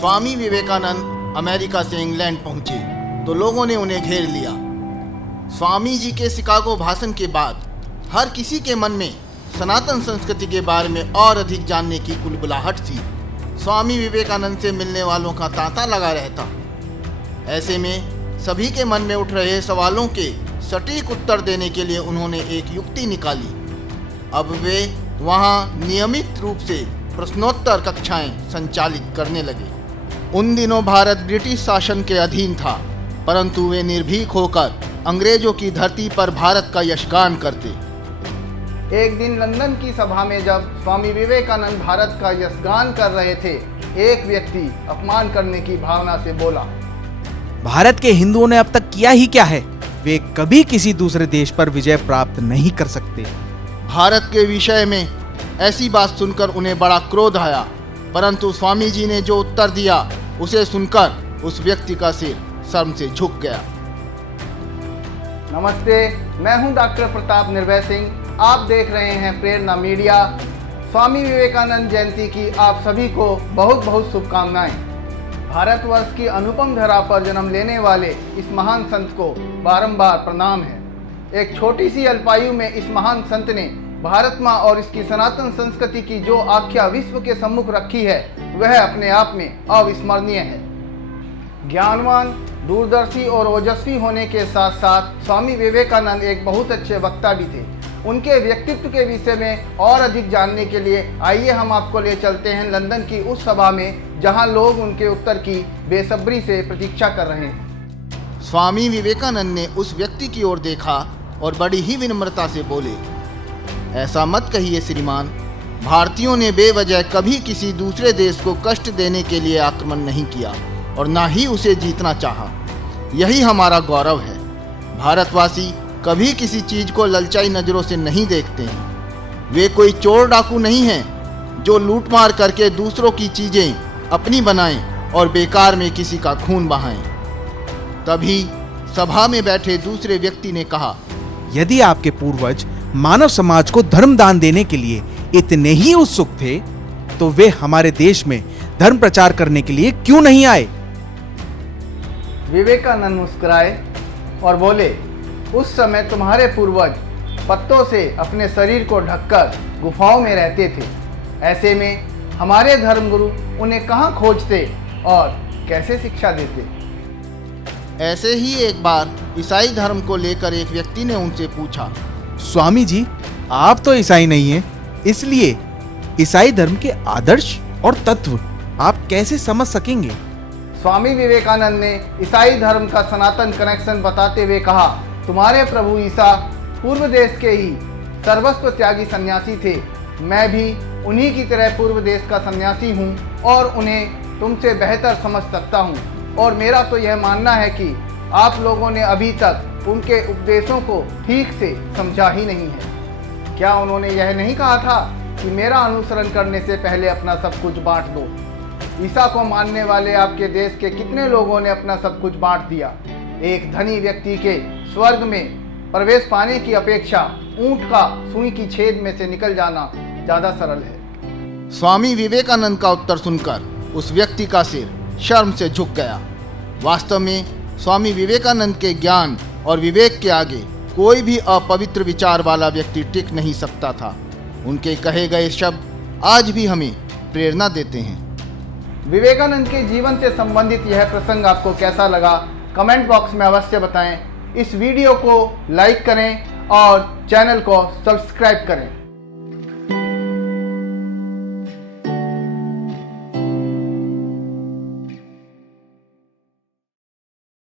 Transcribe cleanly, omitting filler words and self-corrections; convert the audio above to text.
Swami Vivekananda America से England पहुंचे तो लोगों ने उन्हें घेर लिया। स्वामी जी के शिकागो भाषण के बाद हर किसी के मन में सनातन संस्कृति के बारे में और अधिक जानने की कुलबुलाहट थी। स्वामी विवेकानंद से मिलने वालों का तांता लगा रहता। ऐसे में सभी के मन में उठ रहे सवालों के सटीक उत्तर देने के लिए उन्होंने एक युक्ति निकाली। अब वे वहां नियमित रूप से प्रश्नोत्तर कक्षाएं संचालित करने लगे। उन दिनों भारत ब्रिटिश शासन के अधीन था, परंतु वे निर्भीक होकर अंग्रेजों की धरती पर भारत का यशगान करते। एक दिन लंदन की सभा में जब स्वामी विवेकानंद भारत का यशगान कर रहे थे, एक व्यक्ति अपमान करने की भावना से बोला, भारत के हिंदुओं ने अब तक किया ही क्या है? वे कभी किसी दूसरे देश पर विजय प्राप्त नहीं कर सकते। भारत के विषय में ऐसी बात सुनकर उन्हें बड़ा क्रोध आया, परंतु स्वामी जी ने जो उत्तर दिया उसे सुनकर उस व्यक्ति का सिर शर्म से झुक गया। नमस्ते, मैं हूं डॉक्टर प्रताप निर्भय सिंह। आप देख रहे हैं प्रेरणा मीडिया। स्वामी विवेकानंद जयंती की आप सभी को बहुत बहुत शुभकामनाएं। भारतवर्ष की अनुपम धरा पर जन्म लेने वाले इस महान संत को बारंबार प्रणाम है। एक छोटी सी अल्पायु में इस महान संत ने भारत माँ और इसकी सनातन संस्कृति की जो आख्या विश्व के सम्मुख रखी है, वह अपने आप में अविस्मरणीय है। ज्ञानवान, दूरदर्शी और ओजस्वी होने के साथ साथ स्वामी विवेकानंद एक बहुत अच्छे वक्ता भी थे। उनके व्यक्तित्व के विषय में और अधिक जानने के लिए आइए हम आपको ले चलते हैं लंदन की उस सभा में, जहां लोग उनके उत्तर की बेसब्री से प्रतीक्षा कर रहे हैं। स्वामी विवेकानंद ने उस व्यक्ति की ओर देखा और बड़ी ही विनम्रता से बोले, ऐसा मत कहिए श्रीमान, भारतीयों ने बेवजह कभी किसी दूसरे देश को कष्ट देने के लिए आक्रमण नहीं किया और ना ही उसे जीतना चाहा। यही हमारा गौरव है। भारतवासी कभी किसी चीज को ललचाई नजरों से नहीं देखते हैं। वे कोई चोर डाकू नहीं हैं जो लूटमार करके दूसरों की चीजें अपनी बनाएं और बेकार में किसी का खून बहाएं। तभी सभा में बैठे दूसरे व्यक्ति ने कहा, यदि आपके पूर्वज मानव समाज को धर्म दान देने के लिए इतने ही उत्सुक थे, तो वे हमारे देश में धर्म प्रचार करने के लिए क्यों नहीं आए? विवेकानंद मुस्कुराए और बोले, उस समय तुम्हारे पूर्वज पत्तों से अपने शरीर को ढककर गुफाओं में रहते थे। ऐसे में हमारे धर्मगुरु उन्हें कहाँ खोजते और कैसे शिक्षा देते? ऐसे ही एक बार ईसाई धर्म को लेकर एक व्यक्ति ने उनसे पूछा, स्वामी जी, आप तो ईसाई नहीं हैं, इसलिए ईसाई धर्म के आदर्श और तत्व आप कैसे समझ सकेंगे? स्वामी विवेकानंद ने ईसाई धर्म का सनातन कनेक्शन बताते हुए कहा, तुम्हारे प्रभु ईसा पूर्व देश के ही सर्वस्व त्यागी सन्यासी थे। मैं भी उन्हीं की तरह पूर्व देश का सन्यासी हूँ और उन्हें तुमसे बेहतर समझ सकता हूँ। और मेरा तो यह मानना है कि आप लोगों ने अभी तक उनके उपदेशों को ठीक से समझा ही नहीं है। क्या उन्होंने यह नहीं कहा था कि मेरा अनुसरण करने से पहले अपना सब कुछ बांट दो? ईसा को मानने वाले आपके देश के कितने लोगों ने अपना सब कुछ बांट दिया? एक धनी व्यक्ति के स्वर्ग में प्रवेश पाने की अपेक्षा ऊंट का सुई की छेद में से निकल जाना ज्यादा सरल है। स्वामी विवेकानंद का उत्तर सुनकर उस व्यक्ति का सिर शर्म से झुक गया। वास्तव में स्वामी विवेकानंद के ज्ञान और विवेक के आगे कोई भी अपवित्र विचार वाला व्यक्ति टिक नहीं सकता था। उनके कहे गए शब्द आज भी हमें प्रेरणा देते हैं। विवेकानंद के जीवन से संबंधित यह प्रसंग आपको कैसा लगा, कमेंट बॉक्स में अवश्य बताएं। इस वीडियो को लाइक करें और चैनल को सब्सक्राइब करें।